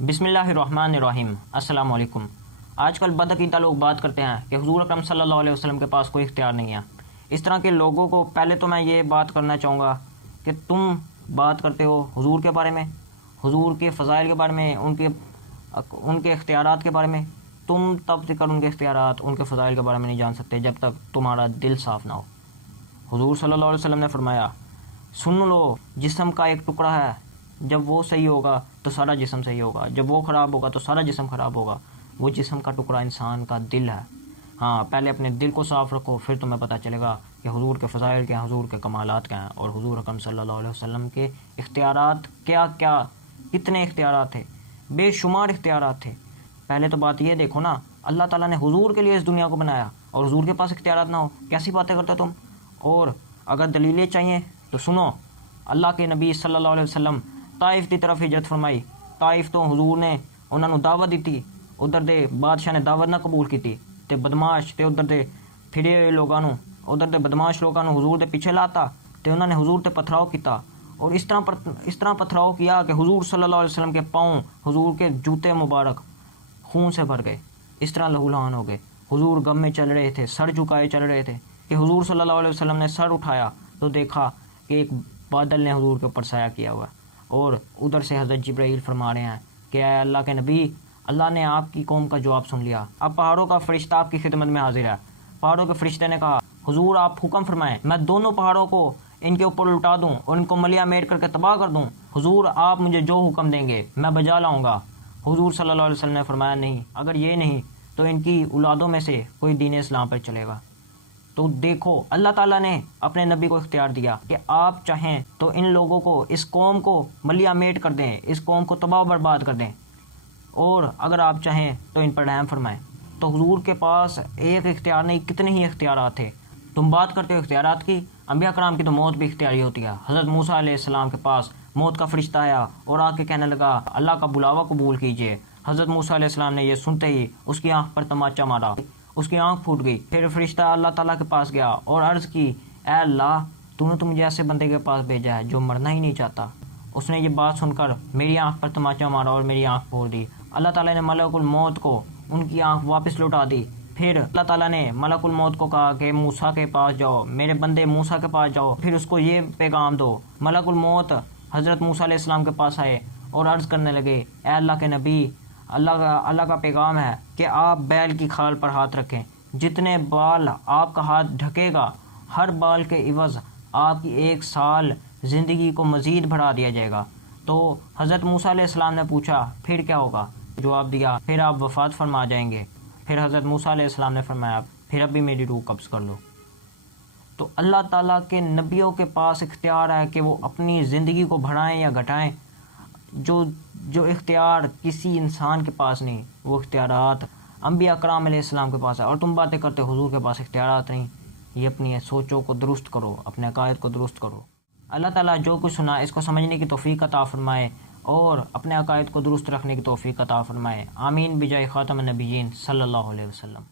بسم اللہ الرحمن الرحیم۔ السلام علیکم۔ آج کل بدعقیدہ لوگ بات کرتے ہیں کہ حضور اکرم صلی اللہ علیہ وسلم کے پاس کوئی اختیار نہیں ہے۔ اس طرح کے لوگوں کو پہلے تو میں یہ بات کرنا چاہوں گا کہ تم بات کرتے ہو حضور کے بارے میں، حضور کے فضائل کے بارے میں، ان کے اختیارات کے بارے میں۔ تم تب تک ان کے اختیارات، ان کے فضائل کے بارے میں نہیں جان سکتے جب تک تمہارا دل صاف نہ ہو۔ حضور صلی اللہ علیہ وسلم نے فرمایا، سن لو، جسم کا ایک ٹکڑا ہے، جب وہ صحیح ہوگا تو سارا جسم صحیح ہوگا، جب وہ خراب ہوگا تو سارا جسم خراب ہوگا۔ وہ جسم کا ٹکڑا انسان کا دل ہے۔ ہاں، پہلے اپنے دل کو صاف رکھو، پھر تمہیں پتہ چلے گا کہ حضور کے فضائل کیا ہیں، حضور کے کمالات کیا ہیں، اور حضور اکرم صلی اللہ علیہ وسلم کے اختیارات کتنے اختیارات تھے، بے شمار اختیارات تھے۔ پہلے تو بات یہ دیکھو نا، اللہ تعالیٰ نے حضور کے لیے اس دنیا کو بنایا اور حضور کے پاس اختیارات نہ ہو، کیسی باتیں کرتے تم؟ اور اگر دلیلیں چاہیے تو سنو، اللہ کے نبی صلی اللہ علیہ وسلم طائف کی طرف ہجرت فرمائی۔ طائف تو حضور نے انہوں نے دعوت دیتی، ادھر دے بادشاہ نے دعوت نہ قبول کی تے بدماش تے ادھر دے پھرے ادھر دے بدماش لوگوں حضور دے پیچھے لاتا تے انہوں نے حضور تے پتھراؤ کیتا، اور اس طرح پتھراؤ کیا کہ حضور صلی اللہ علیہ وسلم کے پاؤں، حضور کے جوتے مبارک خون سے بھر گئے، اس طرح لہولہان ہو گئے۔ حضور غم میں چل رہے تھے، سر جھکائے چل رہے تھے کہ حضور صلی اللہ علیہ وسلم نے سر اٹھایا تو دیکھا کہ ایک بادل نے حضور کے اوپر سایہ کیا ہوا، اور ادھر سے حضرت جبرائیل فرما رہے ہیں کہ اے اللہ کے نبی، اللہ نے آپ کی قوم کا جواب سن لیا، اب پہاڑوں کا فرشتہ آپ کی خدمت میں حاضر ہے۔ پہاڑوں کے فرشتے نے کہا، حضور آپ حکم فرمائیں، میں دونوں پہاڑوں کو ان کے اوپر الٹا دوں اور ان کو ملیا میٹ کر کے تباہ کر دوں۔ حضور آپ مجھے جو حکم دیں گے میں بجا لاؤں گا۔ حضور صلی اللہ علیہ وسلم نے فرمایا، نہیں، اگر یہ نہیں تو ان کی اولادوں میں سے کوئی دین اسلام پر چلے گا۔ تو دیکھو، اللہ تعالیٰ نے اپنے نبی کو اختیار دیا کہ آپ چاہیں تو ان لوگوں کو، اس قوم کو ملیا میٹ کر دیں، اس قوم کو تباہ و برباد کر دیں، اور اگر آپ چاہیں تو ان پر رحم فرمائیں۔ تو حضور کے پاس ایک اختیار نہیں، کتنے ہی اختیارات تھے۔ تم بات کرتے ہو اختیارات کی، انبیاء کرام کی تو موت بھی اختیاری ہوتی ہے۔ حضرت موسیٰ علیہ السلام کے پاس موت کا فرشتہ آیا اور آ کے کہنے لگا، اللہ کا بلاوا قبول کیجئے۔ حضرت موسیٰ علیہ السلام نے یہ سنتے ہی اس کی آنکھ پر تماچا مارا، اس کی آنکھ پھوٹ گئی۔ پھر فرشتہ اللہ تعالیٰ کے پاس گیا اور عرض کی، اے اللہ، تو نے مجھے ایسے بندے کے پاس بھیجا ہے جو مرنا ہی نہیں چاہتا۔ اس نے یہ بات سن کر میری آنکھ پر تماچا مارا اور میری آنکھ پھوڑ دی۔ اللہ تعالیٰ نے ملک الموت کو ان کی آنکھ واپس لوٹا دی۔ پھر اللہ تعالیٰ نے ملک الموت کو کہا کہ موسیٰ کے پاس جاؤ، میرے بندے موسیٰ کے پاس جاؤ، پھر اس کو یہ پیغام دو۔ ملک الموت حضرت موسیٰ علیہ السلام کے پاس آئے اور عرض کرنے لگے، اے اللہ کے نبی، اللہ کا پیغام ہے کہ آپ بیل کی کھال پر ہاتھ رکھیں، جتنے بال آپ کا ہاتھ ڈھکے گا، ہر بال کے عوض آپ کی 1 سال زندگی کو مزید بڑھا دیا جائے گا۔ تو حضرت موسیٰ علیہ السلام نے پوچھا، پھر کیا ہوگا؟ جواب دیا، پھر آپ وفات فرما جائیں گے۔ پھر حضرت موسیٰ علیہ السلام نے فرمایا، پھر اب بھی میری روح قبض کر لو۔ تو اللہ تعالیٰ کے نبیوں کے پاس اختیار ہے کہ وہ اپنی زندگی کو بڑھائیں یا گھٹائیں۔ جو اختیار کسی انسان کے پاس نہیں، وہ اختیارات انبیاء کرام علیہ السلام کے پاس ہے۔ اور تم باتیں کرتے ہو حضور کے پاس اختیارات نہیں۔ یہ اپنی سوچوں کو درست کرو، اپنے عقائد کو درست کرو۔ اللہ تعالیٰ جو کچھ سنا اس کو سمجھنے کی توفیق عطا فرمائے اور اپنے عقائد کو درست رکھنے کی توفیق عطا فرمائے۔ آمین بجائے خاتم النبیین صلی اللہ علیہ وسلم۔